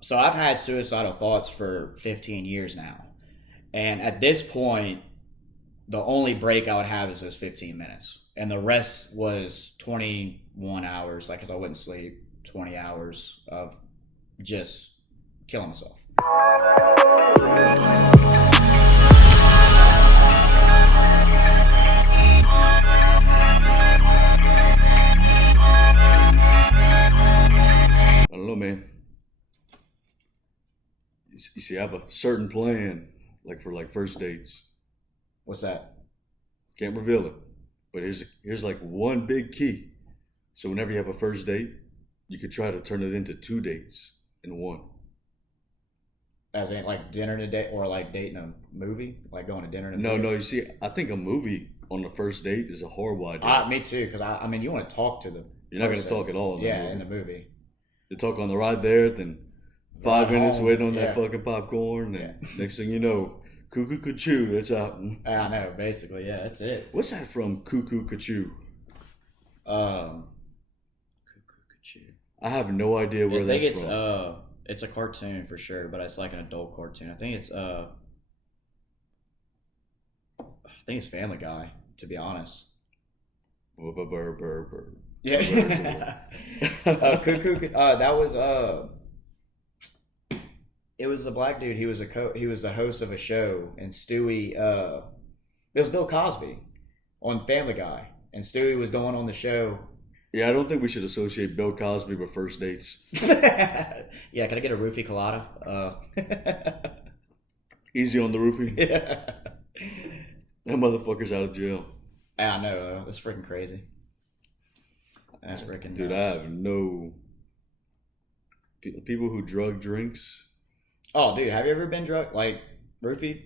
So I've had suicidal thoughts for 15 years now. And at this point, the only break I would have is those 15 minutes. And the rest was 21 hours, like, because I wouldn't sleep, 20 hours of just killing myself. I don't know, man. You see, I have a certain plan, like for like first dates. What's that? Can't reveal it, but here's like one big key. So whenever you have a first date, you could try to turn it into two dates in one. As in, like, dinner to date, or like dating a movie? Like going to dinner to No, movie? no. You see, I think a movie on the first date is a horrible idea. Me too, because I mean, you want to talk to the You're not going to person. talk at all in the Yeah, movie. in the movie. You talk on the ride there, then 5 minutes home, waiting on yeah. that fucking popcorn, and Yeah. next thing you know, Cuckoo Cuckoo, it's out. I know, basically, yeah, that's it. What's that from? Cuckoo Cuckoo. Um, I have no idea I where think that's from. it's a cartoon for sure, but it's like an adult cartoon. I think it's Family Guy, to be honest. Burr. Yeah. That was it was the black dude. He was he was the host of a show, and Stewie it was Bill Cosby on Family Guy, and Stewie was going on the show. Yeah, I don't think we should associate Bill Cosby with first dates. Yeah, can I get a roofie colada? Easy on the roofie. Yeah. That motherfucker's out of jail. I know, that's freaking crazy. That's freaking Dude, I nuts. have no people who drug drinks. Oh, dude, have you ever been like roofied?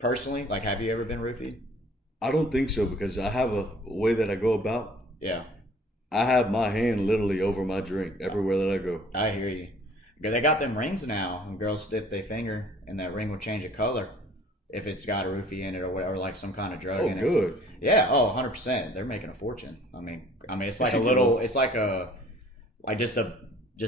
Personally, like, have you ever been roofied? I don't think so because I have a way that I go about. Yeah, I have my hand literally over my drink everywhere that I go. I hear you. They got them rings now, and girls dip their finger, and that ring will change the color if it's got a roofie in it, or whatever, like some kind of drug Oh, in it. good. Yeah, 100%. They're making a fortune. I mean, it's like Yes, a you little, can. it's like just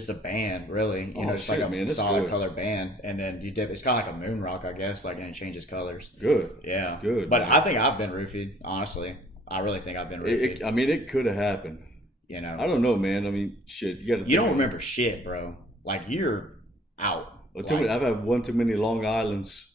a band, really. You Oh, know, just shit, like a man, that's solid good. color band, and then you dip. It's kind of like a moon rock, I guess, like, and it changes colors. Good. Yeah, Good, But man. I think I've been roofied. Honestly, I really think I've been roofied. I mean, it could have happened. You know, I don't know, man. I mean, shit. You got to. you don't remember shit, bro. Like, you're out. Well, Like, I've had one too many Long Islands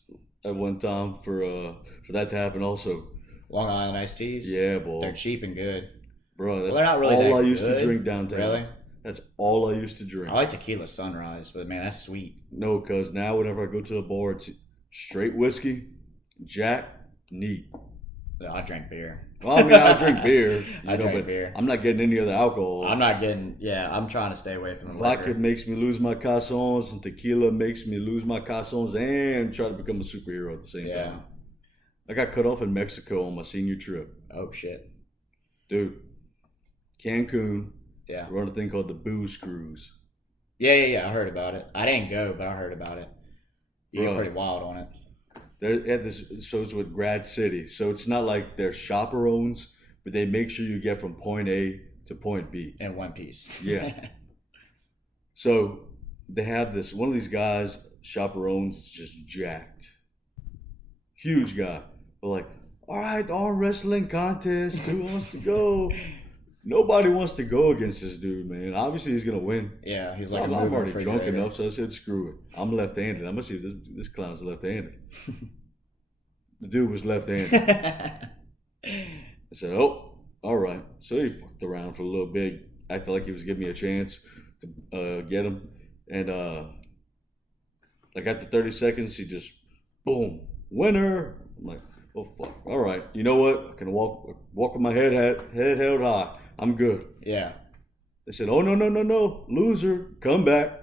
at one time for that to happen. Also, Long Island iced teas. yeah, boy, They're cheap and good. bro, that's They're not really all that I used good. to drink downtown. Really? That's all I used to drink. I like tequila sunrise, but man, that's sweet. No, cause now whenever I go to the bar, it's straight whiskey, Jack, neat. Yeah, I drink beer. Well, I mean, I drink beer, I drink but beer. I'm not getting any other alcohol. I'm not getting. Yeah, I'm trying to stay away from the Vodka liquor. makes me lose my calzones, and tequila makes me lose my calzones and try to become a superhero at the same Yeah. time. I got cut off in Mexico on my senior trip. Oh shit. Dude, Cancun, Yeah. we're on a thing called the Booze Cruise. Yeah. I heard about it. I didn't go, but I heard about it. You Bro. get pretty wild on it. They had this shows with Grad City, so it's not like they're chaperones, but they make sure you get from point A to point B. In one piece. Yeah. So they have this one of these guys, chaperones, is just jacked, huge guy. They're like, all right, arm wrestling contest. Who wants to go? Nobody wants to go against this dude, man. Obviously, he's gonna win. Yeah, he's like I'm a moving already drunk refrigerator. enough, so I said, screw it. I'm left-handed. I'm gonna see if this clown's left-handed. The dude was left-handed. I said, oh, all right. So he fucked around for a little bit, acted like he was giving me a chance to get him. And like after 30 seconds, he just, boom, winner. I'm like, oh, fuck. All right. You know what? I can walk with my head held high. I'm good. Yeah. They said, oh, no. Loser, come back.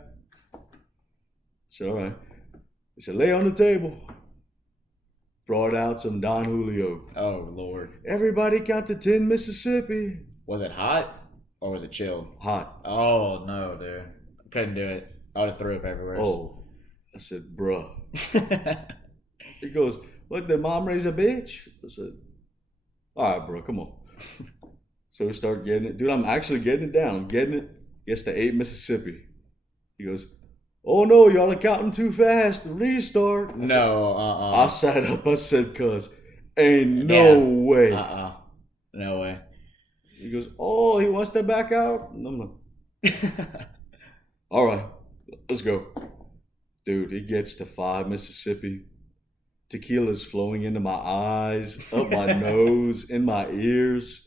I said, all right. They said, lay on the table. Brought out some Don Julio. Oh Lord. Everybody count to 10, Mississippi. Was it hot or was it chilled? Hot. Oh no, dude. I couldn't do it. I would have threw up everywhere. Oh. I said, bruh. He goes, what, did mom raise a bitch? I said, all right, bro, come on. So we start getting it. Dude, I'm actually getting it down. I'm getting it. Gets to 8, Mississippi. He goes, oh no, y'all are counting too fast. Restart. No, I sat up. I said, cuz, ain't no way. No way. He goes, oh, he wants to back out? And I'm like, all right, let's go. Dude, it gets to 5 Mississippi. Tequila's flowing into my eyes, up my nose, in my ears.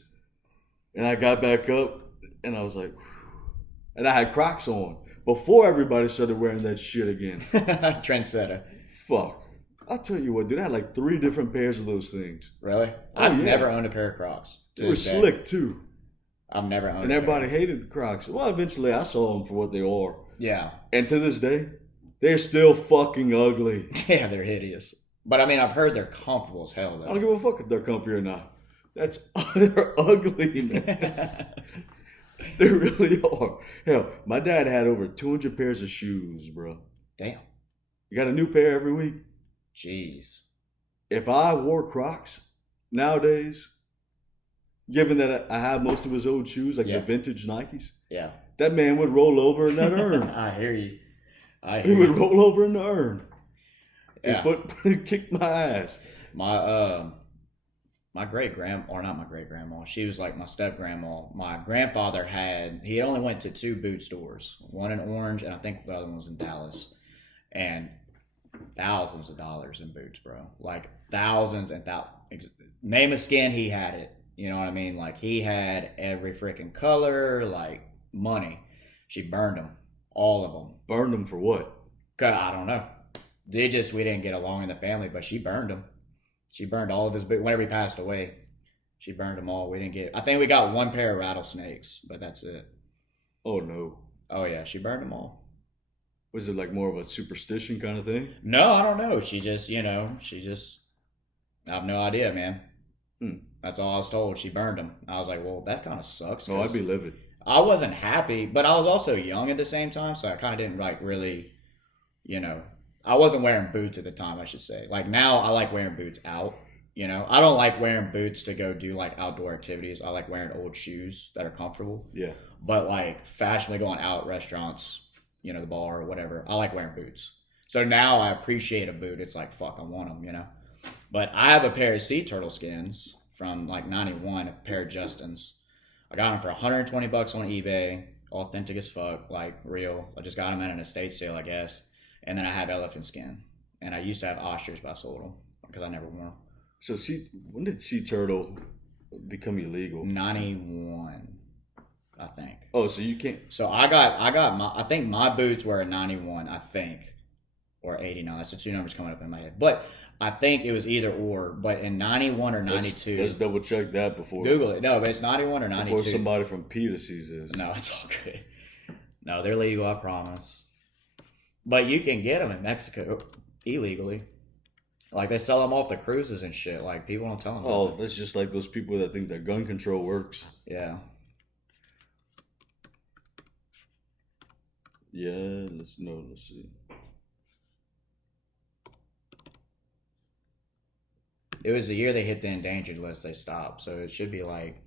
And I got back up and I was like, whew. And I had Crocs on before everybody started wearing that shit again. Trendsetter. Fuck. I'll tell you what, dude, I had like 3 different pairs of those things. Really? Oh, I've yeah. never owned a pair of Crocs. They were slick too. I've never owned and everybody hated the Crocs. Well, eventually I saw them for what they are. Yeah. And to this day, they're still fucking ugly. Yeah, they're hideous. But I mean, I've heard they're comfortable as hell, though. I don't give a fuck if they're comfy or not. They're ugly, man. They really are. Hell, my dad had over 200 pairs of shoes, bro. Damn. You got a new pair every week? Jeez. If I wore Crocs nowadays, given that I have most of his old shoes, like the vintage Nikes, that man would roll over in that urn. I hear you. He would roll over in the urn. Yeah. And kick my ass. My great grandma, or not my great grandma, she was like my step grandma. My grandfather he only went to 2 boot stores, one in Orange, and I think the other one was in Dallas, and thousands of dollars in boots, bro. Like thousands and thousands. Name a skin, he had it. You know what I mean? Like he had every freaking color, like money. She burned them, all of them. Burned them for what? I don't know. We didn't get along in the family, but she burned them. She burned all of his boots. Whenever he passed away, she burned them all. I think we got 1 pair of rattlesnakes, but that's it. Oh, no. Oh, yeah. She burned them all. Was it like more of a superstition kind of thing? No, I don't know. She just, I have no idea, man. That's all I was told. She burned them. I was like, well, that kind of sucks. Oh, I'd be livid. I wasn't happy, but I was also young at the same time, so I kind of didn't like really, I wasn't wearing boots at the time, I should say. Like now, I like wearing boots out. I don't like wearing boots to go do like outdoor activities. I like wearing old shoes that are comfortable. Yeah. But like fashionably going out, restaurants, the bar or whatever, I like wearing boots. So now I appreciate a boot. It's like, fuck, I want them, But I have a pair of sea turtle skins from like 91, a pair of Justins. I got them for $120 on eBay, authentic as fuck, like real. I just got them at an estate sale, I guess. And then I have elephant skin. And I used to have ostrich, but I sold them because I never wore them. So when did sea turtle become illegal? 91, I think. Oh, so you can't. So I think my boots were a 91, I think, or 89. That's the 2 numbers coming up in my head. But I think it was either or. But in 91 or 92. Let's double check that before. Google it. No, but it's 91 or 92. Before somebody from PETA sees this. No, it's all good. No, they're legal, I promise. But you can get them in Mexico illegally. Like, they sell them off the cruises and shit. Like, people don't tell them. Oh, that's just like those people that think that gun control works. Yeah. Yeah, let's see. It was the year they hit the endangered list, they stopped. So it should be like...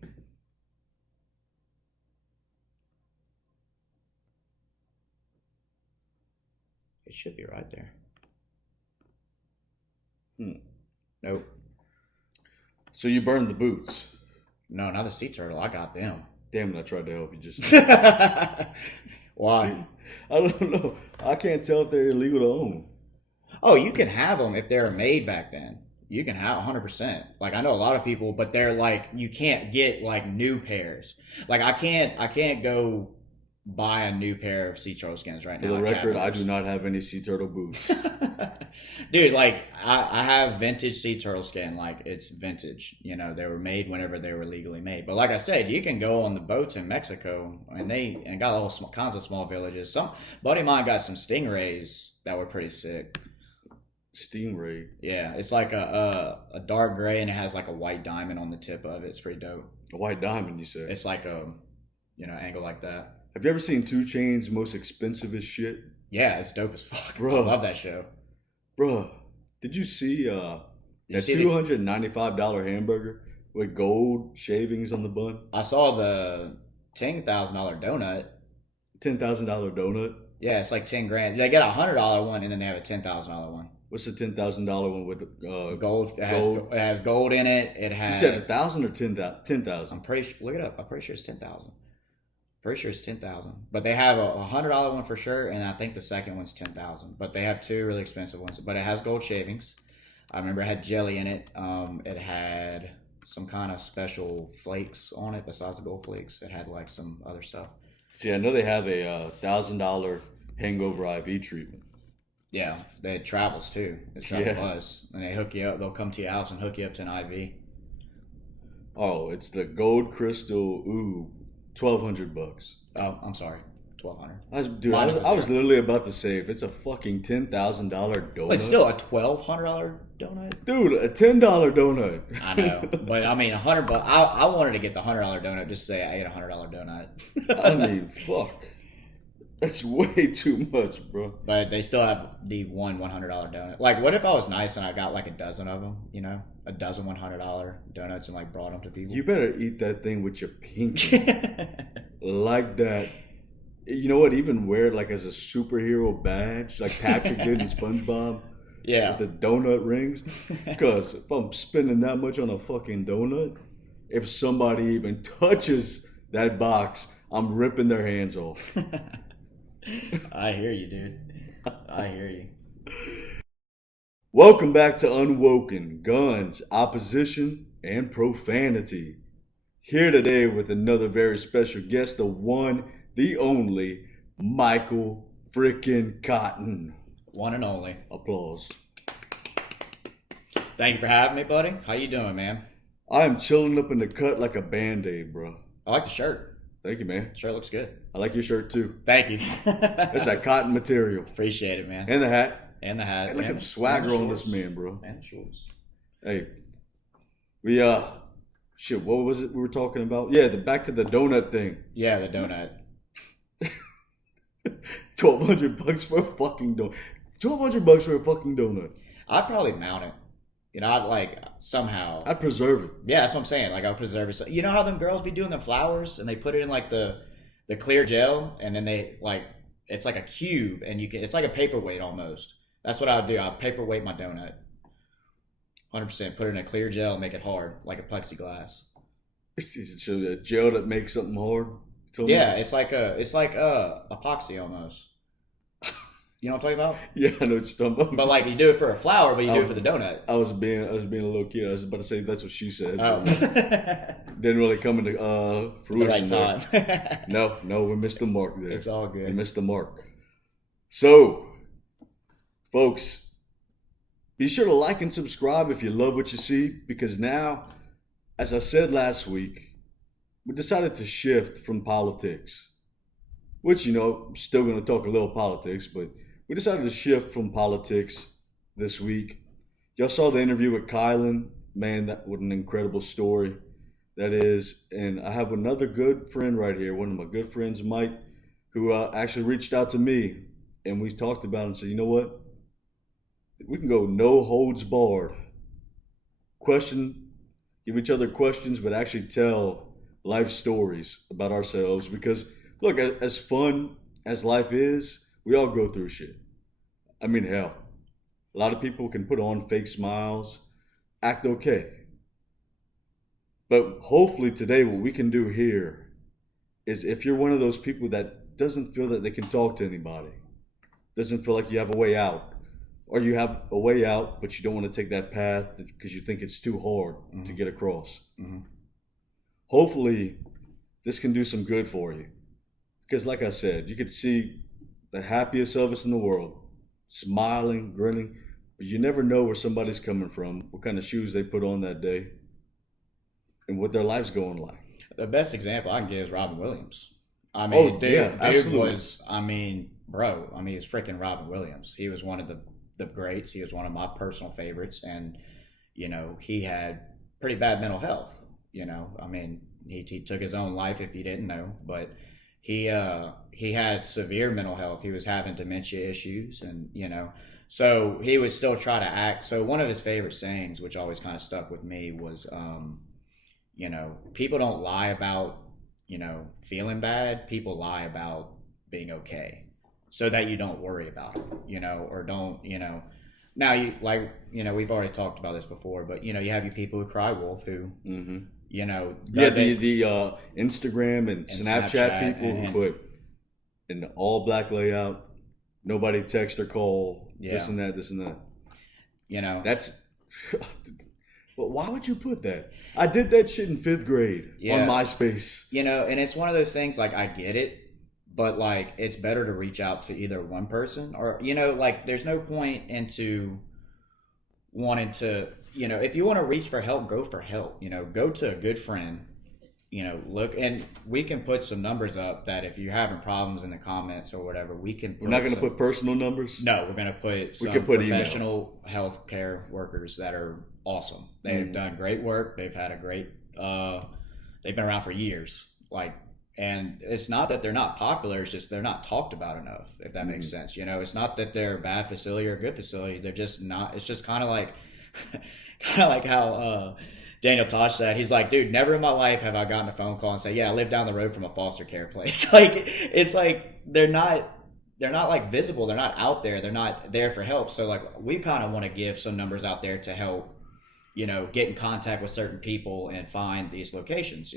It should be right there. Nope. So you burned the boots? No, not the sea turtle. I got them. Damn it, I tried to help you just... Why? I don't know. I can't tell if they're illegal to own. Oh, you can have them if they were made back then. You can have 100%. Like, I know a lot of people, but they're like, you can't get like new pairs. Like, I can't go buy a new pair of sea turtle skins right now. For the record, I do not have any sea turtle boots. Dude, like, I have vintage sea turtle skin. Like, it's vintage. They were made whenever they were legally made. But like I said, you can go on the boats in Mexico, and got all kinds of small villages. Some buddy of mine got some stingrays that were pretty sick. Stingray? Yeah, it's like a dark gray, and it has like a white diamond on the tip of it. It's pretty dope. A white diamond, you say? It's like a, angle like that. Have you ever seen 2 Chainz' Most Expensive as Shit? Yeah, it's dope as fuck. Bro. I love that show. Bro, did you see that $295 hamburger with gold shavings on the bun? I saw the $10,000 donut. $10,000 donut? Yeah, it's like 10 grand. They get a $100 one, and then they have a $10,000 one. What's the $10,000 one with Gold. gold? It has gold in it. It has. You said 1,000 or 10,000? I'm pretty sure. Look it up. I'm pretty sure it's 10,000. Pretty sure it's 10,000. But they have a $100 one for sure, and I think the second one's 10,000. But they have two really expensive ones. But it has gold shavings. I remember it had jelly in it. It had some kind of special flakes on it besides the gold flakes. It had like some other stuff. See, I know they have a $1,000 hangover IV treatment. Yeah, they had travels too. It's Travel Plus, and they hook you up. They'll come to your house and hook you up to an IV. Oh, it's the gold crystal. Ooh, $1,200. Oh, I'm sorry, $1,200. I was literally about to say if it's a fucking $10,000 donut. But it's still a $1,200 donut. Dude, a $10 donut. I know, but I mean $100. I wanted to get the $100 donut just to say I ate a $100 donut. I mean, fuck. That's way too much, bro. But they still have the $100 donut. Like, what if I was nice and I got like a dozen of them? You know, a dozen $100 donuts and like brought them to people. You better eat that thing with your pinky, like that. You know what? Even wear it like as a superhero badge, like Patrick did in SpongeBob. Yeah. With the donut rings. Because if I'm spending that much on a fucking donut, if somebody even touches that box, I'm ripping their hands off. I hear you, dude. I hear you. Welcome back to Un-Woken, Guns, Opposition, and Profanity. Here today with another very special guest, the one, the only, Michael frickin' Cotten. One and only. Applause. Thank you for having me, buddy. How you doing, man? I am chilling up in the cut like a Band-Aid, bro. I like the shirt. Thank you, man. The shirt looks good. I like your shirt, too. Thank you. It's that cotton material. Appreciate it, man. And the hat. And the hat. Hey, look at the swagger on this man, bro. And the shorts. Hey, we, shit, what was it we were talking about? Yeah, back to the donut thing. Yeah, the donut. $1,200 for a fucking donut. $1,200 for a fucking donut. I'd probably mount it. You know, I'd like somehow. I'd preserve it. Yeah, that's what I'm saying. Like, I'll preserve it. So, you know how them girls be doing the flowers and they put it in like the clear gel and then they like, it's like a cube and it's like a paperweight almost. That's what I would do. I'd paperweight my donut. 100%. Put it in a clear gel and make it hard, like a plexiglass. It's a gel that makes something hard. Yeah, it's like epoxy almost. You know what I'm talking about? Yeah, I know what you're talking about. But like you do it for a flower, but you do it for the donut. I was being a little kid. I was about to say that's what she said. Oh. Didn't really come into fruition the right time. No, we missed the mark there. It's all good. We missed the mark. So, folks, be sure to like and subscribe if you love what you see, because now, as I said last week, we decided to shift from politics, which, you know, I'm still going to talk a little politics, but we decided to shift from politics this week. Y'all saw the interview with Kylan. Man, that what an incredible story that is. And I have another good friend right here, one of my good friends, Mike, who actually reached out to me, and we talked about it and said, you know what? We can go no holds barred. Give each other questions, but actually tell life stories about ourselves. Because, look, as fun as life is, we all go through shit. I mean, hell, a lot of people can put on fake smiles, act okay. But hopefully today what we can do here is, if you're one of those people that doesn't feel that they can talk to anybody, doesn't feel like you have a way out, or you have a way out but you don't want to take that path because you think it's too hard to get across. Mm-hmm. Hopefully this can do some good for you. Because like I said, you could see the happiest of us in the world, smiling, grinning, but you never know where somebody's coming from, what kind of shoes they put on that day, and what their life's going like. The best example I can give is Robin Williams. I mean, dude was, he's freaking Robin Williams. He was one of the greats. He was one of my personal favorites, and, you know, he had pretty bad mental health. You know, I mean, he took his own life if you didn't know, but he had severe mental health. He was having dementia issues, and, you know, so he would still try to act. So one of his favorite sayings, which always kind of stuck with me, was, you know, people don't lie about, you know, feeling bad. People lie about being okay. so that you don't worry about it, or don't, Now you we've already talked about this before, but you have your people who cry wolf who, Mm-hmm. does the Instagram and Snapchat people and who put in the all black layout, nobody text or call, this and that, That's. But why would you put that? I did that shit in 5th grade on MySpace. And it's one of those things, like, I get it, but, like, it's better to reach out to either one person or, like, there's no point into wanting to, if you want to reach for help, go for help, go to a good friend, look, and we can put some numbers up that if you're having problems in the comments or whatever, we're not going to put personal numbers. No, we're going to put some professional healthcare workers that are awesome. They've done great work. They've had a great, they've been around for years. Like, and it's not that they're not popular. It's just they're not talked about enough, if that makes sense. It's not that they're a bad facility or a good facility. They're just not. It's just kind of like how Daniel Tosh said. He's like, dude, never in my life have I gotten a phone call and say, yeah, I live down the road from a foster care place. Like, it's like they're not like visible. They're not out there. They're not there for help. So, like, we kind of want to give some numbers out there to help, get in contact with certain people and find these locations,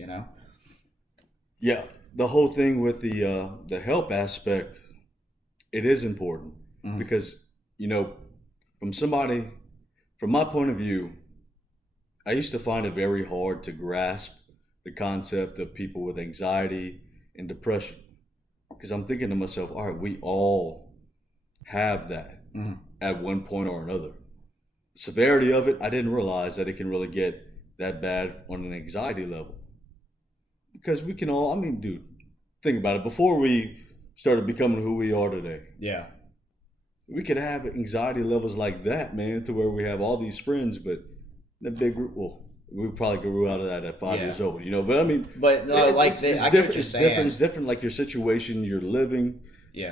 Yeah, the whole thing with the help aspect, it is important because, from my point of view, I used to find it very hard to grasp the concept of people with anxiety and depression because I'm thinking to myself, all right, we all have that at one point or another. The severity of it, I didn't realize that it can really get that bad on an anxiety level. Because we can all, dude, think about it. Before we started becoming who we are today, we could have anxiety levels like that, man, to where we have all these friends, but in a big group, we probably grew out of that at 5 years old, But it's different, like your situation, your living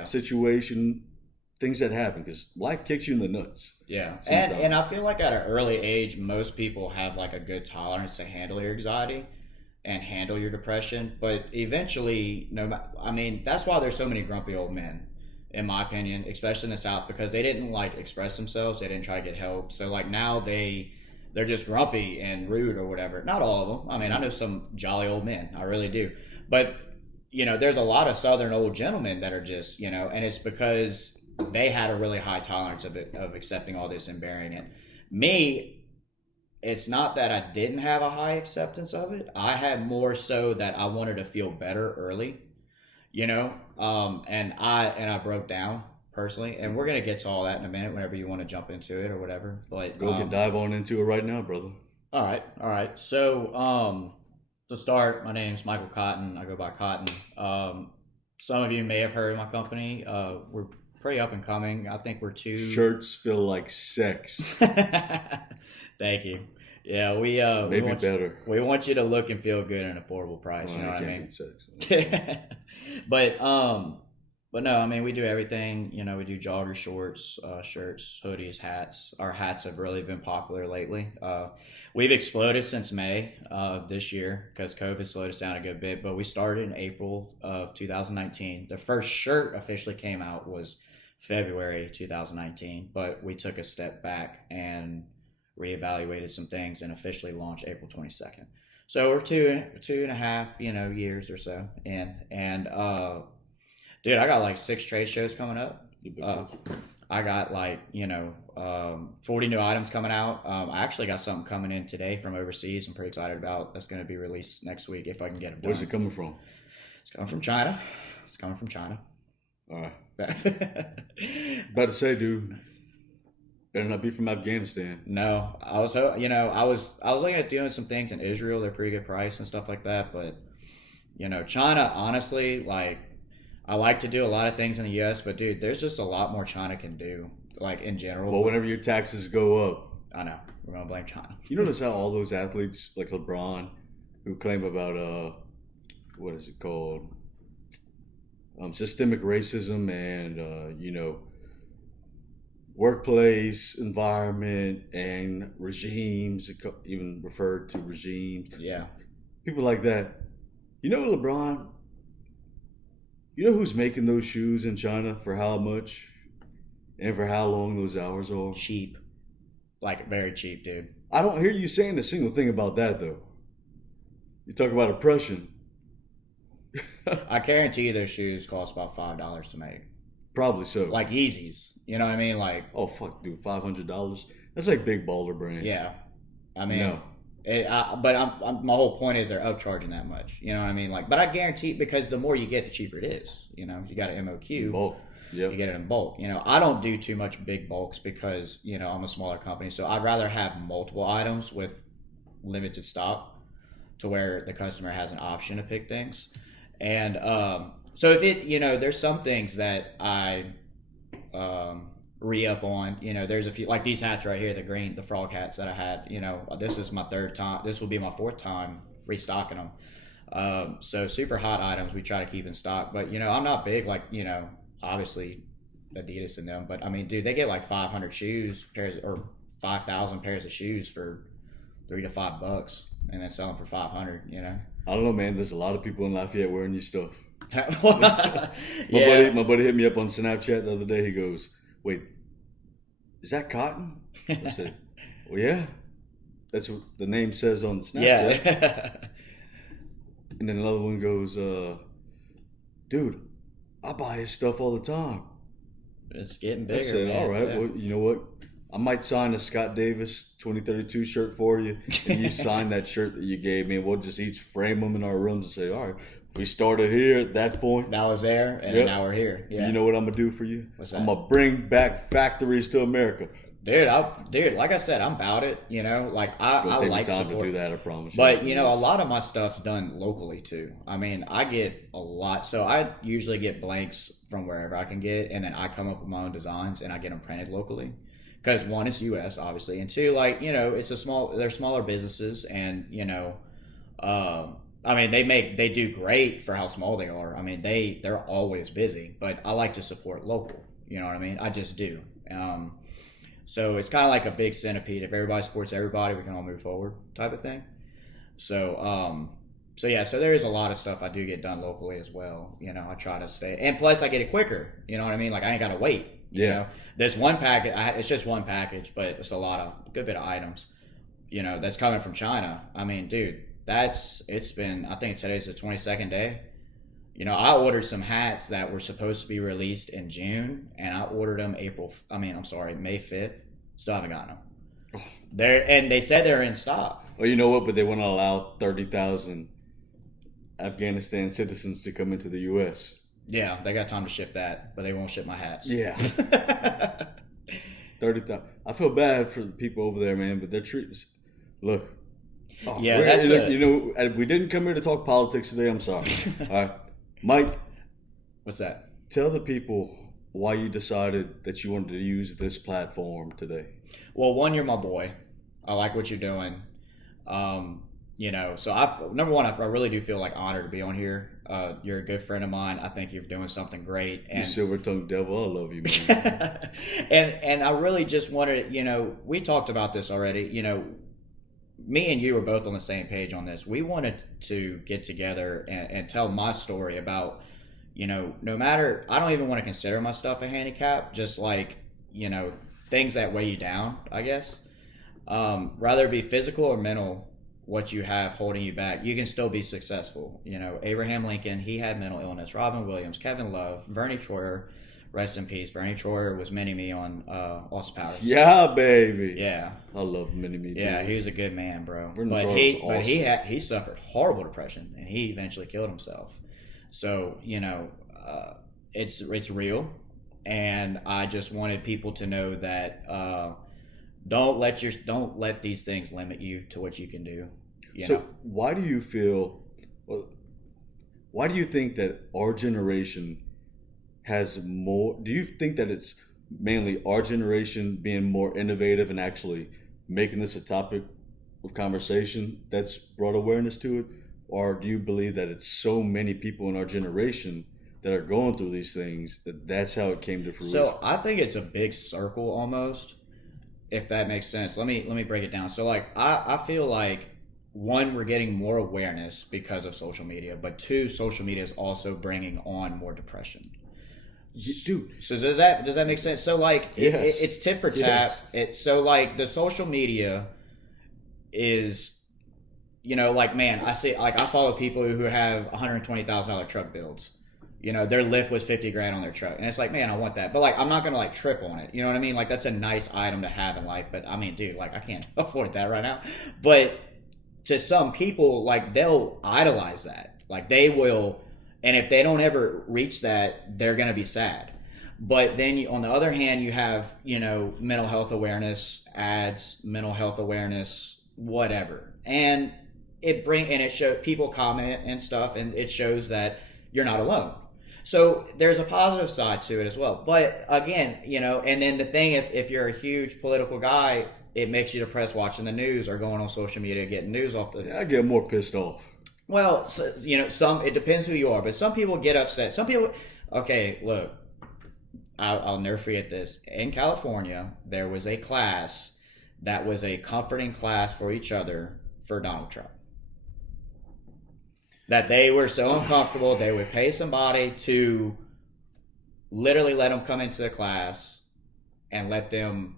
situation, things that happen, because life kicks you in the nuts. Yeah, and I feel like at an early age, most people have like a good tolerance to handle your anxiety and handle your depression, but eventually, that's why there's so many grumpy old men, in my opinion, especially in the South, because they didn't like express themselves, they didn't try to get help, so like now they're just grumpy and rude or whatever. Not all of them. I know some jolly old men, I really do, but there's a lot of Southern old gentlemen that are just, and it's because they had a really high tolerance of accepting all this and bearing it. Me, it's not that I didn't have a high acceptance of it. I had more so that I wanted to feel better early, and I broke down personally, and we're gonna get to all that in a minute whenever you want to jump into it or whatever. But dive on into it right now, brother. All right. So to start, my name's Michael Cotten. I go by Cotten. Some of you may have heard of my company. We're pretty up and coming. I think we're two. Shirts feel like sex. Thank you. Yeah, we better. We want you to look and feel good at an affordable price. Well, you know what I mean? Sex. But no, we do everything. We do jogger shorts, shirts, hoodies, hats. Our hats have really been popular lately. We've exploded since May of this year because COVID slowed us down a good bit. But we started in April of 2019. The first shirt officially came out was February 2019, but we took a step back and reevaluated some things and officially launched April 22nd. So we're two and a half, years or so in. And dude, I got like 6 trade shows coming up. I got 40 new items coming out. I actually got something coming in today from overseas. I'm pretty excited about. That's going to be released next week if I can get it done. Where's it coming from? It's coming from China. All right. About to say, dude, better not be from Afghanistan. No, I was looking at doing some things in Israel. They're pretty good price and stuff like that. But China, honestly, I like to do a lot of things in the U.S., but dude, there's just a lot more China can do, in general. Well, whenever your taxes go up, I know we're gonna blame China. You notice how all those athletes like LeBron, who claim about what is it called? Systemic racism and workplace environment and regimes, even referred to regimes. Yeah, people like that. LeBron, You know who's making those shoes in China for how much and for how long those hours are? Cheap. Like, very cheap, dude. I don't hear you saying a single thing about that, though. You talk about oppression. I guarantee you those shoes cost about $5 to make. Probably so. Like Yeezys. You know what I mean? Like, oh, fuck, dude, $500? That's like big baller brand. yeah. I mean, No. But my whole point is they're upcharging that much. You know what I mean? Like, but I guarantee, because the more you get, the cheaper it is. You know, you got an MOQ. Bulk. Yep. You get it in bulk. You know, I don't do too much big bulks because, you know, I'm a smaller company. So I'd rather have multiple items with limited stock to where the customer has an option to pick things. And so if it, you know, there's some things that I re-up on. You know, there's a few, like these hats right here, the frog hats that I had. You know, this is my third time. This will be my fourth time restocking them. So super hot items we try to keep in stock. But, you know, I'm not big like, you know, obviously Adidas and them, but I mean, dude, they get like 500 shoes pairs or 5,000 pairs of shoes for $3 to $5, and then sell them for 500. You know, I don't know, man. There's a lot of people in Lafayette wearing your stuff. Yeah. My buddy hit me up on Snapchat the other day. He goes, "Wait, is that Cotten?" I said, "Well, yeah, that's what the name says on Snapchat." Yeah. And then another one goes, "Dude, I buy his stuff all the time." It's getting I bigger. said, man. "All right, Yeah. well, you know what? I might sign a Scott Davis 2032 shirt for you, and you sign that shirt that you gave me, and we'll just each frame them in our rooms and say, all right, we started here at that point. Now it's there, and Yep. now we're here. Yeah. You know what I'm gonna do for you? What's that? I'm gonna bring back factories to America. Dude, like I said, I'm about it. You know, like It'll I take like me time support. to do that. I promise. But you know, a lot of my stuff's done locally too. I mean, I get a lot. So I usually get blanks from wherever I can get, and then I come up with my own designs and I get them printed locally. Because one, it's U.S. obviously, and two, like, you know, they're smaller businesses, and you know, I mean, they do great for how small they are. I mean, they're always busy, but I like to support local. You know what I mean? I just do. So it's kind of like a big centipede. If everybody supports everybody, we can all move forward, type of thing. So, so there is a lot of stuff I do get done locally as well. You know, I try to stay, and plus I get it quicker. You know what I mean? Like I ain't gotta wait. You know, there's one package. It's just one package, but it's a good bit of items. You know, that's coming from China. I mean, dude, it's been. I think today's the 22nd day. You know, I ordered some hats that were supposed to be released in June, and I ordered them May 5th. Still haven't gotten them. They said they're in stock. Well, you know what? But they want to allow 30,000 Afghanistan citizens to come into the U.S. Yeah, they got time to ship that, but they won't ship my hats. Yeah. 30,000. I feel bad for the people over there, man, but they're treating. Look. Oh, yeah, that's it. You know, we didn't come here to talk politics today. I'm sorry. All right. Mike. What's that? Tell the people why you decided that you wanted to use this platform today. Well, one, you're my boy. I like what you're doing. You know, so number one, I really do feel like honored to be on here. You're a good friend of mine. I think you're doing something great. And you silver-tongued devil, I love you, man. and I really just wanted, you know, we talked about this already. You know, me and you were both on the same page on this. We wanted to get together and tell my story about, you know, no matter, I don't even want to consider my stuff a handicap, just like, you know, things that weigh you down, I guess. Rather it be physical or mental, what you have holding you back, you can still be successful. You know, Abraham Lincoln, he had mental illness. Robin Williams, Kevin Love, Vernie Troyer, rest in peace. Vernie Troyer was mini-me on Austin Powers. Yeah, baby. Yeah. I love mini-me. Yeah, he was a good man, bro. Vernie But Troyer was awesome. he suffered horrible depression, and he eventually killed himself. So, you know, it's real, and I just wanted people to know that don't let these things limit you to what you can do. You know? Why do you think that our generation has more? Do you think that it's mainly our generation being more innovative and actually making this a topic of conversation that's brought awareness to it? Or do you believe that it's so many people in our generation that are going through these things that's how it came to fruition? So I think it's a big circle almost, if that makes sense. Let me break it down. So like I feel like one, we're getting more awareness because of social media, but two, social media is also bringing on more depression. Dude. So does that make sense? So like Yes. it's tit for tat. Yes. It's so like the social media is, like, man, I see, like, I follow people who have $120,000 truck builds. Their lift was 50 grand on their truck, and it's like, man, I want that, but like, I'm not gonna like trip on it. You know what I mean? Like, that's a nice item to have in life, but I mean, dude, like, I can't afford that right now. But to some people, like, they'll idolize that. Like, they will, and if they don't ever reach that, they're gonna be sad. But then on the other hand, you have, mental health awareness ads, mental health awareness, whatever, and it shows, people comment and stuff, and it shows that you're not alone. So there's a positive side to it as well. But again, and then the thing, if you're a huge political guy, it makes you depressed watching the news or going on social media getting news off the. I get more pissed off. Well, so, it depends who you are, but some people get upset. Some people, okay, look, I'll never forget this. In California, there was a class that was a comforting class for each other for Donald Trump. That they were so uncomfortable, they would pay somebody to literally let them come into the class and let them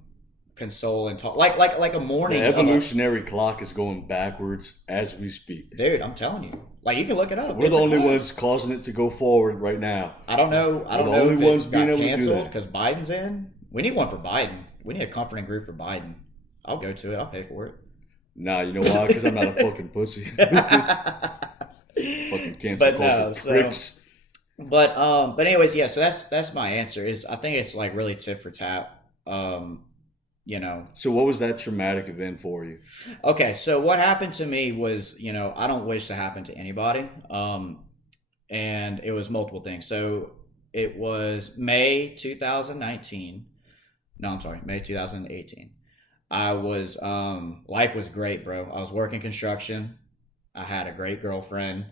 console and talk, like a morning. The evolutionary clock is going backwards as we speak. Dude, I'm telling you. Like, you can look it up. We're the only ones causing it to go forward right now. I don't know if it got canceled because Biden's in. We need one for Biden. We need a comforting group for Biden. I'll go to it. I'll pay for it. Nah, you know why? Because I'm not a fucking pussy. Fucking cancel culture pricks. But anyways, yeah. So that's my answer. I think it's like really tit for tat. So what was that traumatic event for you? Okay, so what happened to me was, I don't wish to happen to anybody. And it was multiple things. So it was May 2019. No, I'm sorry, May 2018. I was life was great, bro. I was working construction. I had a great girlfriend.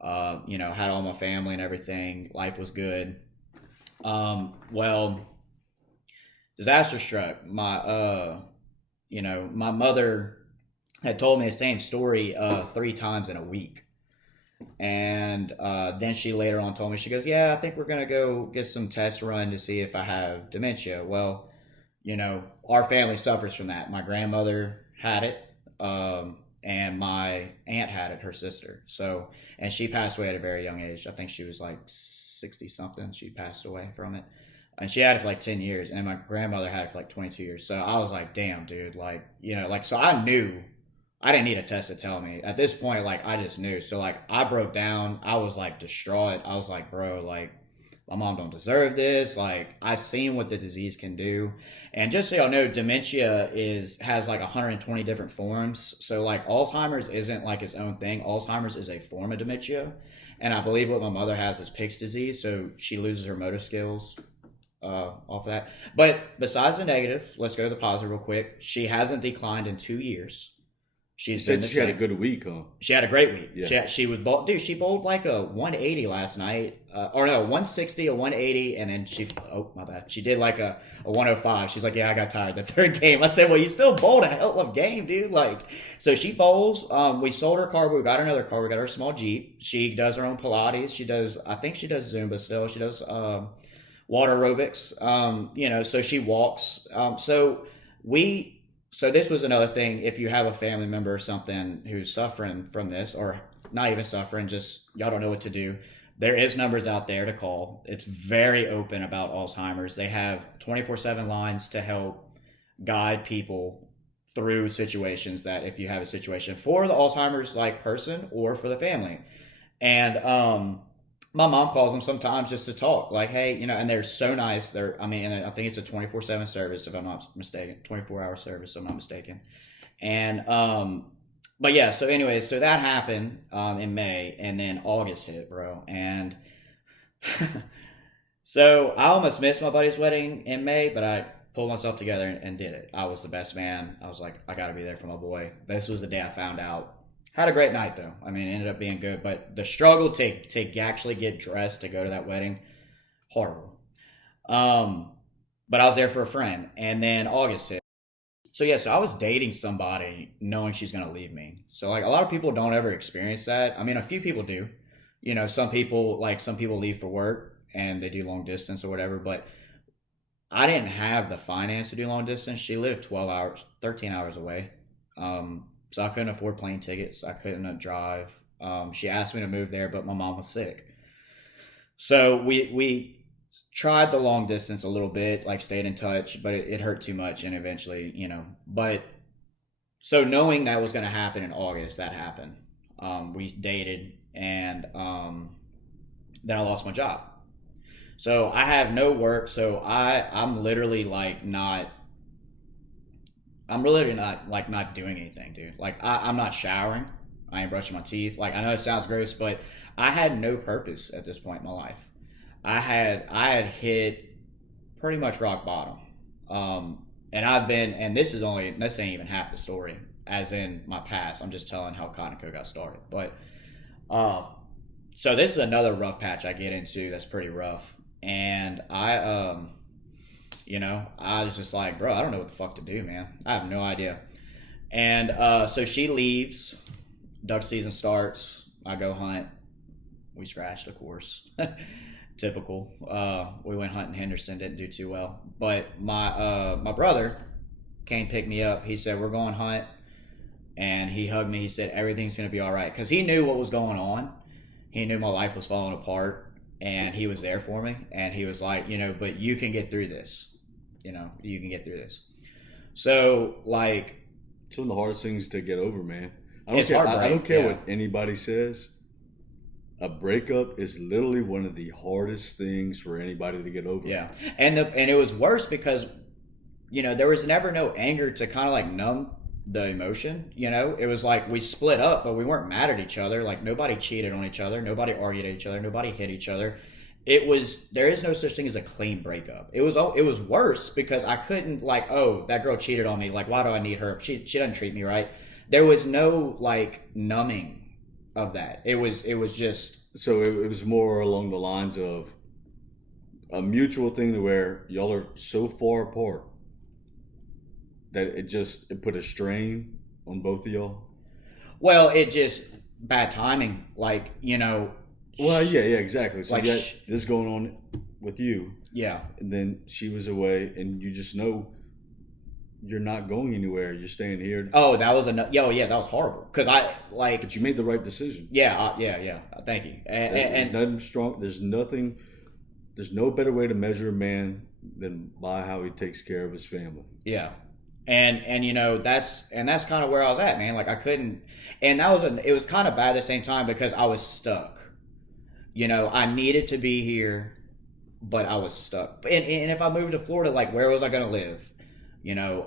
Had all my family and everything. Life was good. Well, disaster struck. My mother had told me the same story 3 times in a week. And then she later on told me, she goes, yeah, I think we're going to go get some tests run to see if I have dementia. Well, our family suffers from that. My grandmother had it, and my aunt had it, her sister. So, and she passed away at a very young age. I think she was like 60 something. She passed away from it. And she had it for like 10 years. And my grandmother had it for like 22 years. So I was like, damn, dude. Like, so I knew. I didn't need a test to tell me. At this point, like, I just knew. So, like, I broke down. I was, like, distraught. I was like, bro, like, my mom don't deserve this. Like, I've seen what the disease can do. And just so y'all know, dementia has like 120 different forms. So, like, Alzheimer's isn't like its own thing. Alzheimer's is a form of dementia. And I believe what my mother has is Pick's disease. So she loses her motor skills off of that. But besides the negative, let's go to the positive real quick. She hasn't declined in 2 years. She had a good week, huh? She had a great week. Yeah. She was bold. Dude, she bowled like a 180 last night. 160, a 180, and then my bad. She did like a 105. She's like, yeah, I got tired the third game. I said, well, you still bowled a hell of a game, dude. Like, so she bowls. We sold her car, but we got another car. We got her small Jeep. She does her own Pilates. I think she does Zumba still. She does water aerobics. So she walks. So this was another thing. If you have a family member or something who's suffering from this, or not even suffering, just y'all don't know what to do, there is numbers out there to call. It's very open about Alzheimer's. They have 24/7 lines to help guide people through situations that, if you have a situation for the Alzheimer's like person or for the family. And my mom calls them sometimes just to talk, like, hey, and they're so nice. And I think it's a 24/7 service, if I'm not mistaken, 24-hour service, if I'm not mistaken. And, but yeah, so anyways, so that happened in May, and then August hit, bro. And so I almost missed my buddy's wedding in May, but I pulled myself together and did it. I was the best man. I was like, I got to be there for my boy. This was the day I found out. Had a great night, though. I mean, it ended up being good. But the struggle to actually get dressed to go to that wedding, horrible. But I was there for a friend. And then August hit. So yeah, so I was dating somebody knowing she's gonna leave me. So like a lot of people don't ever experience that. I mean, a few people do. You know, some people leave for work and they do long distance or whatever. But I didn't have the finance to do long distance. She lived 12 hours, 13 hours away. So I couldn't afford plane tickets. I couldn't drive. She asked me to move there, but my mom was sick. So we tried the long distance a little bit, like stayed in touch, but it hurt too much, and eventually, But so knowing that was going to happen in August, that happened. We dated, and then I lost my job. So I have no work. So I'm literally like not. I'm really not doing anything, dude. Like I'm not showering. I ain't brushing my teeth. Like I know it sounds gross, but I had no purpose at this point in my life. I had hit pretty much rock bottom. And this ain't even half the story, as in my past. I'm just telling how Cotten Co got started. But so this is another rough patch I get into that's pretty rough. And I was just like, bro, I don't know what the fuck to do, man. I have no idea. And so she leaves. Duck season starts. I go hunt. We scratched, of course. Typical. We went hunting Henderson, didn't do too well. But my brother came pick me up. He said, we're going hunt. And he hugged me. He said, everything's going to be all right. Because he knew what was going on. He knew my life was falling apart. And he was there for me. And he was like, but you can get through this. You can get through this. So, like... It's one of the hardest things to get over, man. I don't care what anybody says. A breakup is literally one of the hardest things for anybody to get over. Yeah. And it was worse because, there was never no anger to kind of like numb the emotion. It was like we split up, but we weren't mad at each other. Like nobody cheated on each other. Nobody argued at each other. Nobody hit each other. There is no such thing as a clean breakup. It was worse because I couldn't like, oh, that girl cheated on me. Like, why do I need her? She doesn't treat me right. There was no like numbing of that. It was just. So it was more along the lines of a mutual thing to where y'all are so far apart that it put a strain on both of y'all. Well, it just bad timing. Like, Well, yeah, exactly. So like you got this going on with you. Yeah. And then she was away, and you just know you're not going anywhere. You're staying here. Oh, that was that was horrible. Because But you made the right decision. Yeah, thank you. There's nothing strong. There's no better way to measure a man than by how he takes care of his family. Yeah. And that's kind of where I was at, man. Like I couldn't, and it was kind of bad at the same time because I was stuck. I needed to be here, but I was stuck. And if I moved to Florida, like, where was I going to live?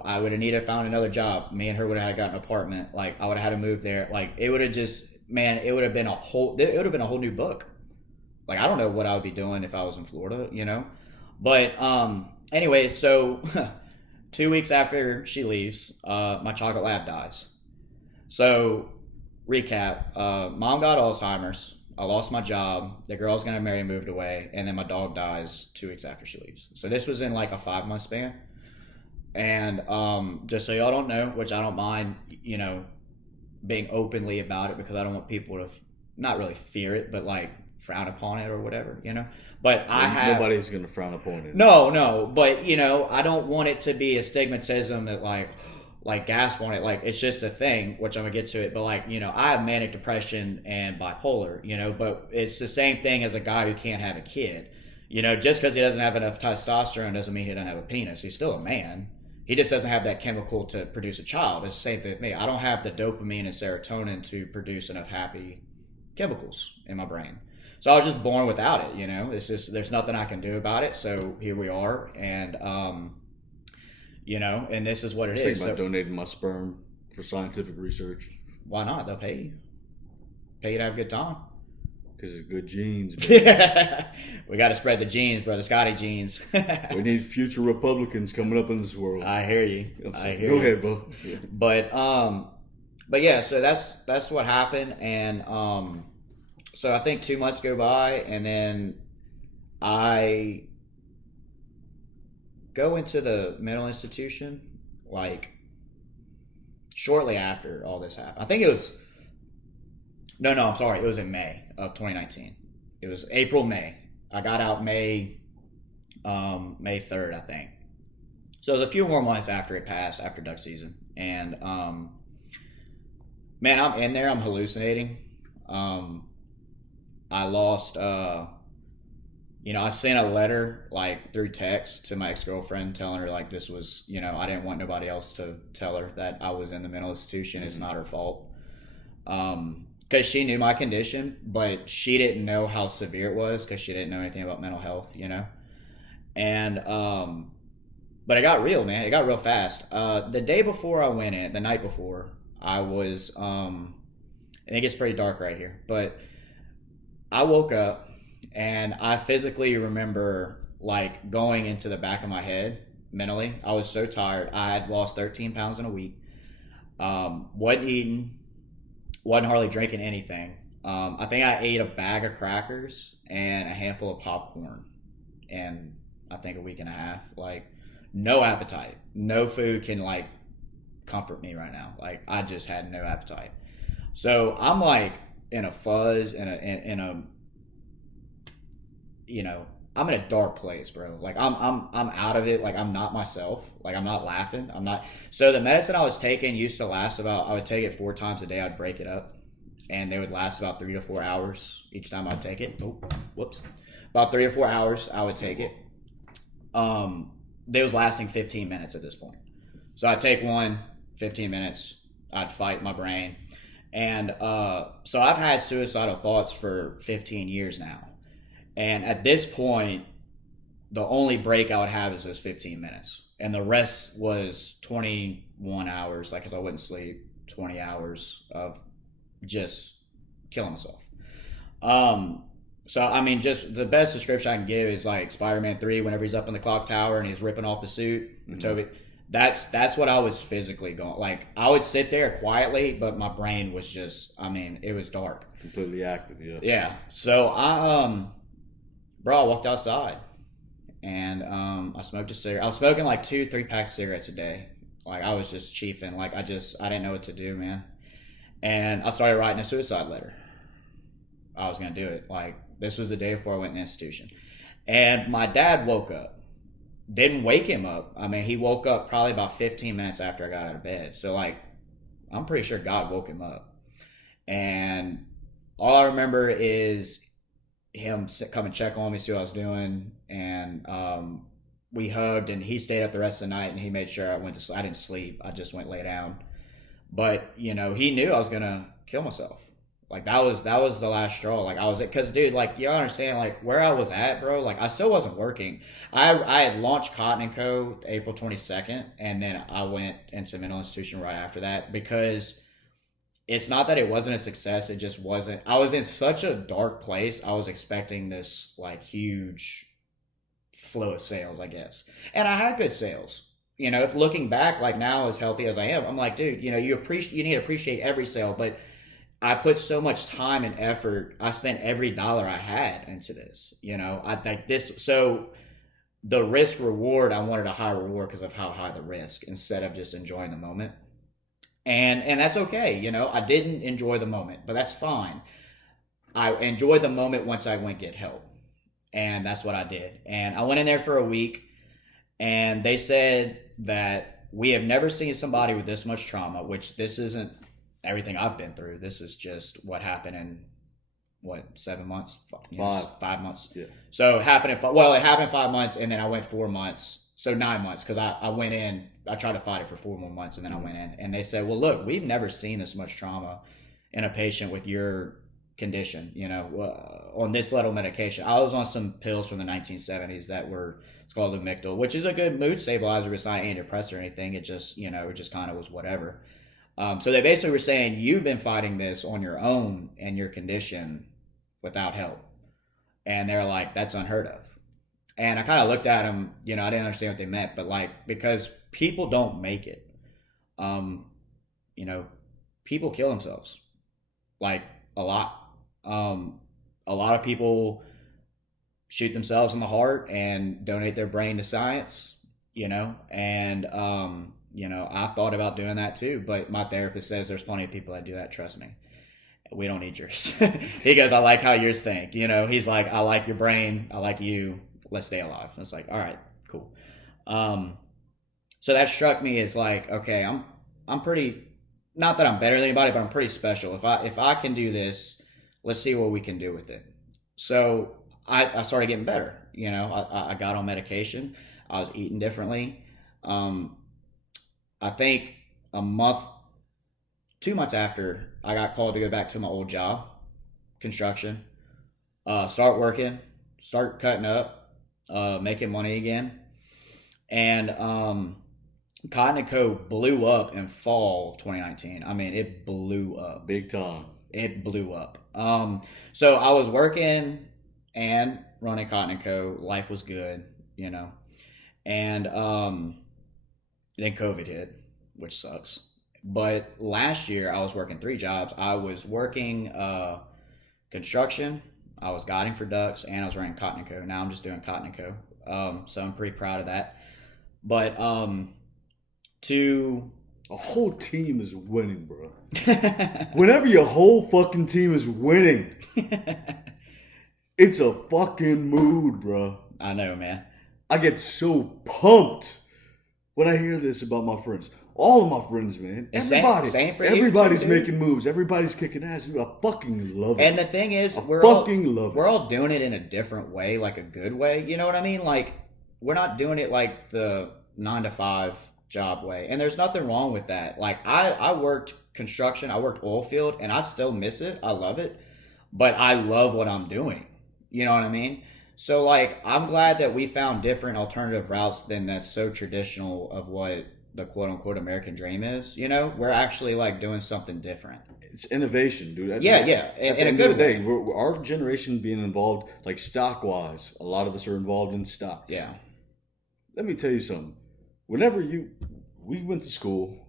I would have needed to found another job. Me and her would have gotten an apartment. Like, I would have had to move there. Like, it would have it would have been a whole new book. Like, I don't know what I would be doing if I was in Florida, But, anyway, so 2 weeks after she leaves, my chocolate lab dies. So, recap, mom got Alzheimer's. I lost my job. The girl I was going to marry moved away. And then my dog dies 2 weeks after she leaves. So this was in like a 5-month span. And just so y'all don't know, which I don't mind, being openly about it because I don't want people to not really fear it, but like frown upon it or whatever, But nobody's going to frown upon it. No. But, I don't want it to be a stigmatism that like gasp on it, like it's just a thing, which I'm gonna get to it, but like, I have manic depression and bipolar, but it's the same thing as a guy who can't have a kid. Just because he doesn't have enough testosterone doesn't mean he doesn't have a penis. He's still a man. He just doesn't have that chemical to produce a child. It's the same thing with me. I don't have the dopamine and serotonin to produce enough happy chemicals in my brain. So I was just born without it, It's just, there's nothing I can do about it. So here we are. And, and this is what it is. Think about donating my sperm for scientific research. Why not? They'll pay you. Pay you to have a good time. Because of good genes, man. We got to spread the genes, brother. Scotty genes. We need future Republicans coming up in this world. I hear you. Go ahead, bro. Yeah. But yeah, so that's what happened. And so I think 2 months go by, and then I go into the mental institution like shortly after all this happened. I think it was no, I'm sorry. It was in May of 2019. It was April, May. I got out May 3rd, I think. So it was a few more months after it passed, after duck season, and man, I'm in there. I'm hallucinating. I lost. I sent a letter like through text to my ex-girlfriend telling her like this was, I didn't want nobody else to tell her that I was in the mental institution. It's not her fault. Because she knew my condition, but she didn't know how severe it was because she didn't know anything about mental health, And, but it got real, man. It got real fast. The day before I went in, the night before, I was, and it gets pretty dark right here, but I woke up and I physically remember like going into the back of my head mentally. I was so tired. I had lost 13 pounds in a week. Wasn't eating, wasn't hardly drinking anything. I think I ate a bag of crackers and a handful of popcorn in I think a week and a half. Like no appetite. No food can like comfort me right now. Like I just had no appetite. So I'm like in a fuzz, in a I'm in a dark place, bro. Like I'm out of it. Like I'm not myself. Like I'm not laughing. I'm not. So the medicine I was taking used to last about. I would take it 4 times a day. I'd break it up, and they would last about 3 to 4 hours each time I'd take it. Oh, whoops. About 3 or 4 hours I would take it. They was lasting 15 minutes at this point. So I'd take one, 15 minutes. I'd fight my brain, and so I've had suicidal thoughts for 15 years now. And at this point, the only break I would have is those 15 minutes. And the rest was 21 hours, like, because I wouldn't sleep, 20 hours of just killing myself. So, I mean, just the best description I can give is like Spider-Man 3, whenever he's up in the clock tower and he's ripping off the suit. Mm-hmm. Toby, that's what I was physically going. Like, I would sit there quietly, but my brain was just, I mean, it was dark. Completely active, yeah. Yeah. So, I walked outside and I smoked a cigarette. I was smoking like 2-3 packs of cigarettes a day. Like I was just chiefing. Like I didn't know what to do, man. And I started writing a suicide letter. I was going to do it. Like this was the day before I went in the institution. And my dad woke up. Didn't wake him up. I mean, he woke up probably about 15 minutes after I got out of bed. So like, I'm pretty sure God woke him up. And all I remember is him come and check on me, see what I was doing, and we hugged, and he stayed up the rest of the night, and he made sure I went to sleep. I didn't sleep. I just went lay down. But, he knew I was going to kill myself. Like, that was the last straw. Like, I was, because, dude, like, you understand, like, where I was at, bro, like, I still wasn't working. I had launched Cotten & Co. April 22nd, and then I went into a mental institution right after that because it's not that it wasn't a success. It just wasn't. I was in such a dark place. I was expecting this like huge flow of sales, I guess. And I had good sales. If looking back, like now as healthy as I am, I'm like, dude, you need to appreciate every sale. But I put so much time and effort. I spent every dollar I had into this. I like this. So the risk reward, I wanted a higher reward because of how high the risk instead of just enjoying the moment. And that's okay, I didn't enjoy the moment, but that's fine. I enjoyed the moment once I went get help. And that's what I did. And I went in there for a week, and they said that we have never seen somebody with this much trauma, which this isn't everything I've been through. This is just what happened in, 7 months? 5 months. Yeah. So it happened in 5 months, and then I went 4 months. So 9 months, because I went in, I tried to fight it for 4 more months, and then I went in. And they said, well, look, we've never seen this much trauma in a patient with your condition, on this level of medication. I was on some pills from the 1970s that were, it's called Lamictal, which is a good mood stabilizer, but it's not antidepressant or anything. It just, it just kind of was whatever. So they basically were saying, you've been fighting this on your own and your condition without help. And they're like, that's unheard of. And I kind of looked at them, I didn't understand what they meant, but like, because people don't make it, people kill themselves, like a lot. A lot of people shoot themselves in the heart and donate their brain to science, and I've thought about doing that too, but my therapist says there's plenty of people that do that. Trust me. We don't need yours. He goes, I like how yours think. He's like, I like your brain. I like you. Let's stay alive. And it's like, all right, cool. So that struck me as like, okay, I'm pretty, not that I'm better than anybody, but I'm pretty special. If I can do this, let's see what we can do with it. So I started getting better. I got on medication. I was eating differently. I think 2 months after, I got called to go back to my old job, construction, start working, start cutting up, making money again. And Cotten & Co. blew up in fall of 2019. I mean, it blew up. Big time. It blew up. So I was working and running Cotten & Co. Life was good, And then COVID hit, which sucks. But last year, I was working 3 jobs. I was working construction, I was guiding for ducks, and I was running Cotten & Co. Now I'm just doing Cotten & Co. So I'm pretty proud of that. But a whole team is winning, bro. Whenever your whole fucking team is winning, it's a fucking mood, bro. I know, man. I get so pumped when I hear this about my friends. All of my friends, man. Everybody. Same for everybody's you too, making moves. Everybody's kicking ass. Dude, I fucking love it. And the thing is, we're all doing it in a different way, like a good way. You know what I mean? Like, we're not doing it like the 9-to-5 job way. And there's nothing wrong with that. Like, I worked construction, I worked oil field, and I still miss it. I love it. But I love what I'm doing. You know what I mean? So, like, I'm glad that we found different alternative routes than that's so traditional of what the quote-unquote American dream is. We're actually, like, doing something different. It's innovation, dude. At the end of the day, our generation being involved, like, stock-wise, a lot of us are involved in stocks. Yeah. Let me tell you something. We went to school,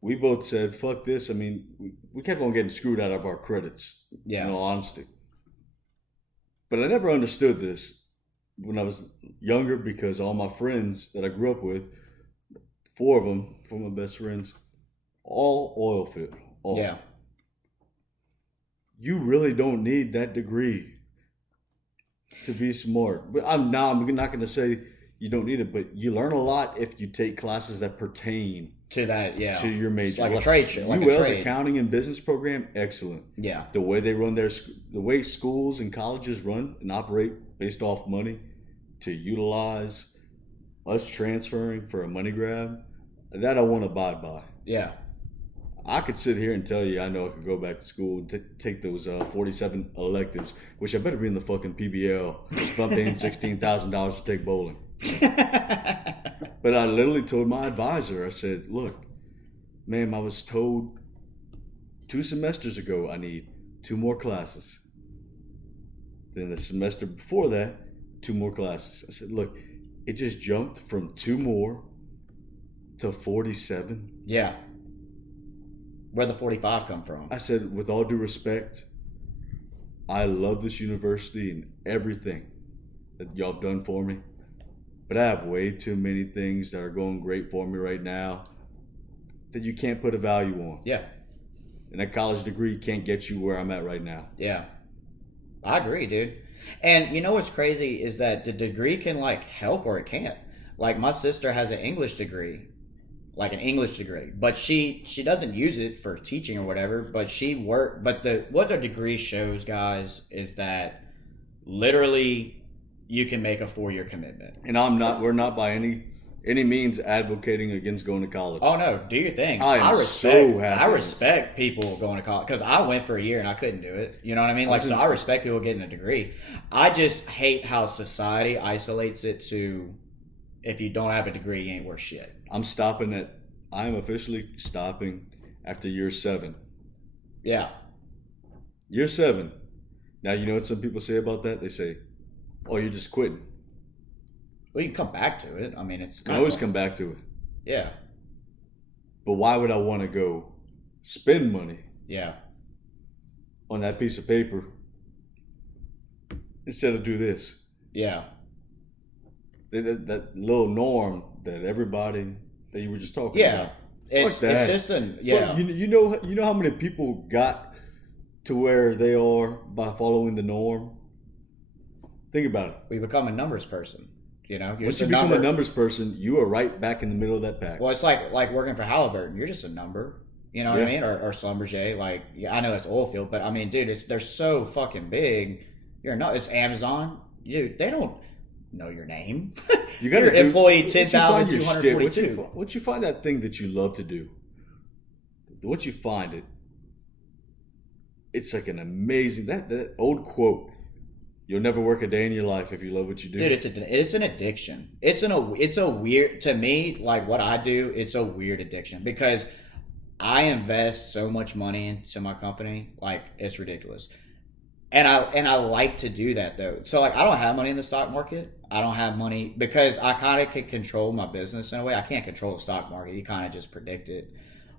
we both said, fuck this. I mean, we kept on getting screwed out of our credits, in all honesty. But I never understood this when I was younger because all my friends that I grew up with, 4 of them, 4 of my best friends, all oil field. All. Yeah. You really don't need that degree to be smart. But I'm not going to say you don't need it, but you learn a lot if you take classes that pertain to that, to your major. It's like a trade show. UL's accounting and business program, excellent. Yeah. The way they run the way schools and colleges run and operate based off money to utilize us transferring for a money grab, that I won't abide by. Yeah. I could sit here and tell you I know I could go back to school and take those 47 electives, which I better be in the fucking PBL if I'm paying $16,000 to take bowling. But I literally told my advisor, I said, look, ma'am, I was told 2 semesters ago I need 2 more classes. Then the semester before that, 2 more classes. I said, look, it just jumped from 2 more to 47. Yeah. Where'd the 45 come from? I said, with all due respect, I love this university and everything that y'all have done for me. But I have way too many things that are going great for me right now that you can't put a value on. Yeah. And that college degree can't get you where I'm at right now. Yeah. I agree, dude. And you know what's crazy is that the degree can, like, help or it can't. Like, my sister has an English degree. But she doesn't use it for teaching or whatever, but what the degree shows, guys, is that literally you can make a 4-year commitment. And we're not by any means advocating against going to college. Oh no, do your thing. I respect people going to college because I went for a year and I couldn't do it. You know what I mean? I respect people getting a degree. I just hate how society isolates it to if you don't have a degree, you ain't worth shit. I am officially stopping after year 7. Yeah. Year 7. Now, you know what some people say about that? They say, oh, you're just quitting. Well, you can come back to it. I mean, you can always come back to it. Yeah. But why would I want to go spend money on that piece of paper instead of do this? Yeah. That little norm that everybody that you were just talking Yeah, about. it's Fuck that. just Fuck, you know how many people got to where they are by following the norm. Think about it. we become a numbers person. You're Once just you a become number. a numbers person, you are right back in the middle of that pack. Well, it's like working for Halliburton. You're just a number. You know what I mean? Or Schlumberger. Like, yeah, I know that's oil field, but I mean, dude, they're so fucking big. You're not. It's Amazon. Dude, they don't know your name. You got You're employee 10,242. Once you find that thing that you love to do, once you find it, it's like an amazing that old quote. You'll never work a day in your life if you love what you do. Dude, it's an addiction. It's a weird, to me, like what I do. It's a weird addiction because I invest so much money into my company, like it's ridiculous. And I like to do that though. So like I don't have money in the stock market. I don't have money because I kind of can control my business in a way. I can't control the stock market. You kind of just predict it.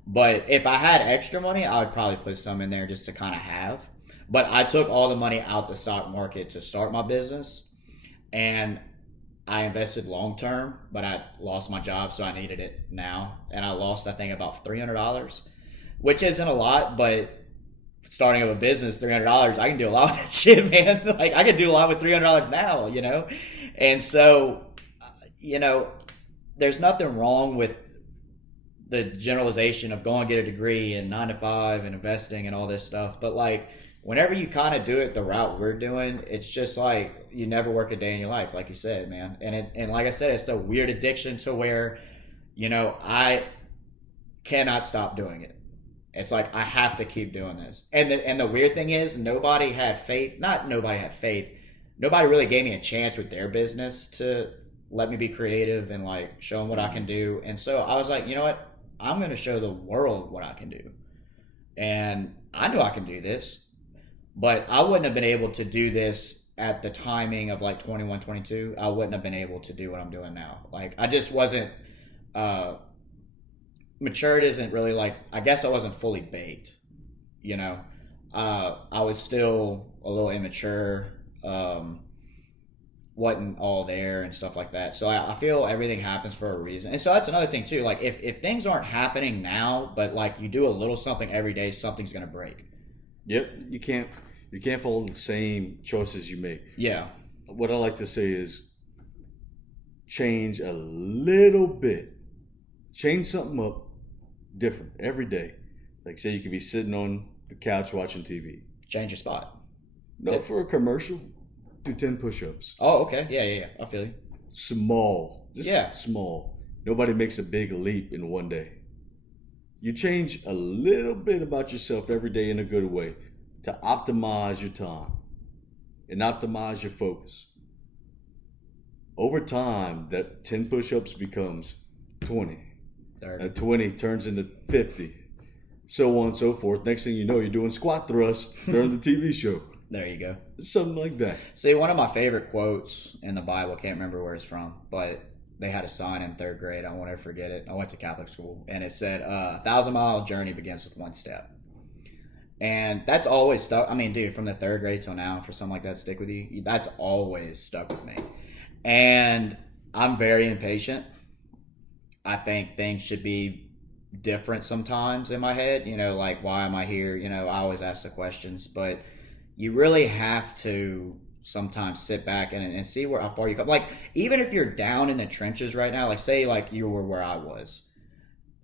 But if I had extra money, I would probably put some in there just to kind of have. But I took all the money out the stock market to start my business, and I invested long term, but I lost my job, so I needed it now. And I lost, I think, about $300, which isn't a lot, but starting up a business, $300, I can do a lot with that shit, man. Like, I can do a lot with $300 now, And so, there's nothing wrong with the generalization of going to get a degree and 9 to 5 and investing and all this stuff. But, like, whenever you kind of do it the route we're doing, it's just like you never work a day in your life, like you said, man. And like I said, it's a weird addiction to where, I cannot stop doing it. It's like I have to keep doing this. And the weird thing is nobody had faith. Not nobody had faith. Nobody really gave me a chance with their business to let me be creative and like show them what I can do. And so I was like, you know what? I'm going to show the world what I can do. And I knew I can do this. But I wouldn't have been able to do this at the timing of like 21, 22. I wouldn't have been able to do what I'm doing now. Like I just wasn't matured. Isn't really like, I guess I wasn't fully baked. I was still a little immature. Wasn't all there and stuff like that. So I feel everything happens for a reason. And so that's another thing too. Like if things aren't happening now, but like you do a little something every day, something's gonna break. Yep, you can't follow the same choices you make. Yeah. What I like to say is change a little bit. Change something up different every day. Like say you could be sitting on the couch watching TV. Change your spot. No, for a commercial, do 10 push-ups. Oh, okay. Yeah. I feel you. Small. Just small. Nobody makes a big leap in one day. You change a little bit about yourself every day in a good way to optimize your time and optimize your focus. Over time, that 10 push-ups becomes 20. 30. That 20 turns into 50. So on and so forth. Next thing you know, you're doing squat thrust during the TV show. There you go. Something like that. See, one of my favorite quotes in the Bible, can't remember where it's from, but they had a sign in 3rd grade. I won't ever forget it. I went to Catholic school, and it said, 1,000-mile journey begins with one step. And that's always stuck. I mean, dude, from the 3rd grade till now, for something like that to stick with you, that's always stuck with me. And I'm very impatient. I think things should be different sometimes in my head. Like, why am I here? I always ask the questions, but you really have to sometimes sit back and see how far you come. Like, even if you're down in the trenches right now, like say like you were where I was,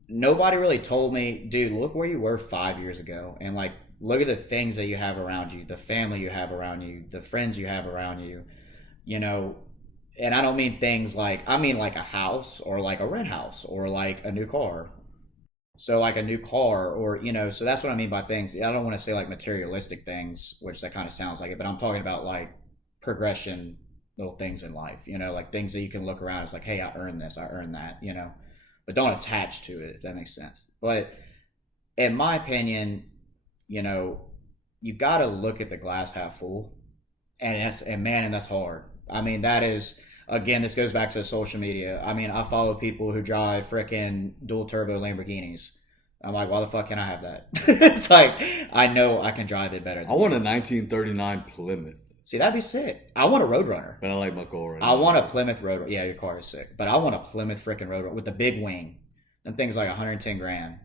nobody really told me, dude, look where you were 5 years ago. And like, look at the things that you have around you, the family you have around you, the friends you have around you, and I don't mean things like, I mean like a house or like a rent house or like a new car. So like a new car or, so that's what I mean by things. I don't want to say like materialistic things, which that kind of sounds like it, but I'm talking about like progression, little things in life, like things that you can look around. It's like, hey, I earned this, I earned that, but don't attach to it, if that makes sense. But in my opinion, you got to look at the glass half full, and that's hard. I mean, that is, again, this goes back to social media. I mean, I follow people who drive frickin' dual turbo Lamborghinis. I'm like, why the fuck can I have that? It's like, I know I can drive it better than I want a 1939 Plymouth. See, that'd be sick. I want a Roadrunner. But I like my car right I now. want a Plymouth Roadrunner. Yeah, your car is sick. But I want a Plymouth freaking Roadrunner with the big wing. Them things like 110 grand.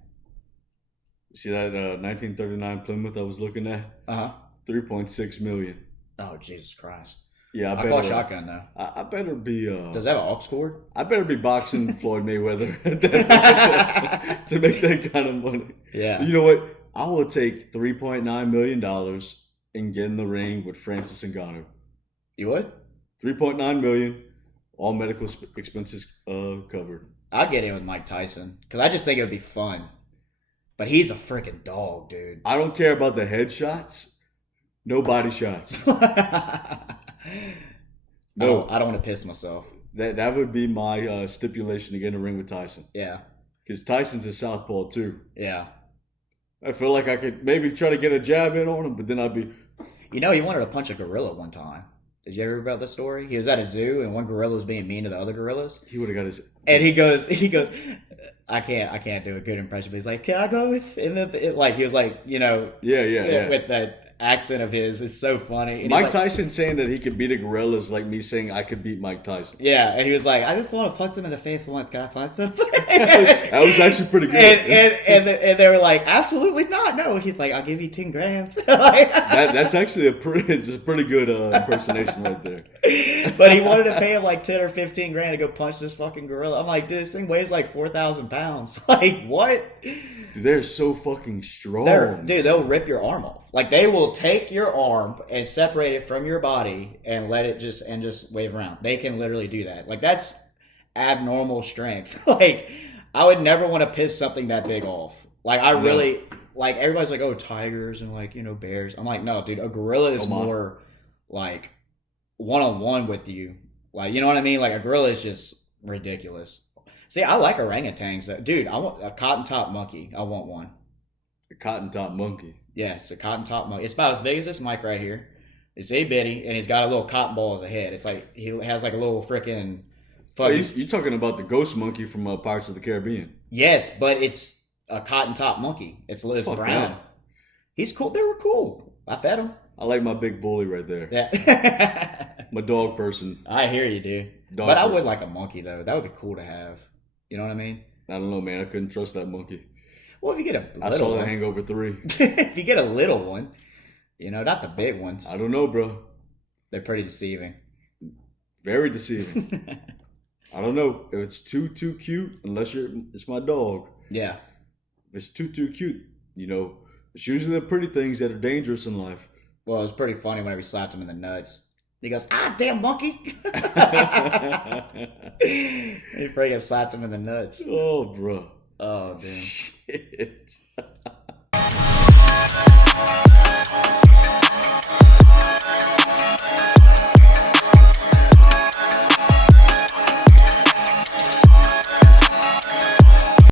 See that 1939 Plymouth I was looking at? Uh-huh. 3.6 million. Oh, Jesus Christ. Yeah, I call shotgun, though. I better be. Does it have an aux cord? I better be boxing Floyd Mayweather to make that kind of money. Yeah. You know what? I will take $3.9 million and get in the ring with Francis Ngannou. You would? $3.9 million, all medical expenses covered. I'd get in with Mike Tyson because I just think it would be fun. But he's a freaking dog, dude. I don't care about the headshots. No body shots. No, I don't want to piss myself. That would be my stipulation to get in a ring with Tyson. Yeah. Because Tyson's a southpaw too. Yeah. I feel like I could maybe try to get a jab in on him, but then I'd be... You know, he wanted to punch a gorilla one time. Did you ever hear about this story? He was at a zoo and one gorilla was being mean to the other gorillas. He would have got his... And he goes, I can't do a good impression, but he's like, can I go with, like, he was like, you know, yeah. with that accent of his. It's so funny. And Mike Tyson saying that he could beat a gorilla is like me saying I could beat Mike Tyson. Yeah, and he was like, I just want to punch him in the face once. Can I punch him? That was actually pretty good. And they were like, absolutely not. No, he's like, I'll give you 10 grand. That's actually a pretty good impersonation right there. But he wanted to pay him like 10 or 15 grand to go punch this fucking gorilla. I'm like, dude, this thing weighs like 4,000 pounds. Like, what? Dude, they're so fucking strong. They'll rip your arm off. Like, they will take your arm and separate it from your body and let it just wave around. They can literally do that. Like, that's abnormal strength. Like, I would never want to piss something that big off. Like, I really, like, everybody's like, oh, tigers and, like, you know, bears. I'm like, no, dude, a gorilla is more, like, one-on-one with you. Like, you know what I mean? Like, a gorilla is just ridiculous. See, I like orangutans. Dude, I want a cotton top monkey. I want one. A cotton top monkey. Yes, a cotton top monkey. It's about as big as this mic right here. It's a bitty, and he's got a little cotton ball as a head. It's like he has like a little freaking. You're talking about the ghost monkey from Pirates of the Caribbean. Yes, but it's a cotton top monkey. It's brown. Yeah. He's cool. They were cool. I fed him. I like my big bully right there. Yeah. My dog person. I hear you, dude. But I would like a monkey though. That would be cool to have. You know what I mean? I don't know, man. I couldn't trust that monkey. Well, if you get a little I saw one. The Hangover 3. If you get a little one, you know, not the big ones. I don't know, bro. They're pretty deceiving. Very deceiving. I don't know. If it's too cute, it's my dog. Yeah. If it's too cute, you know, it's usually the pretty things that are dangerous in life. Well, it was pretty funny whenever he slapped him in the nuts. He goes, ah, damn monkey. He freaking slapped him in the nuts. Oh, bro. Oh, damn. Shit.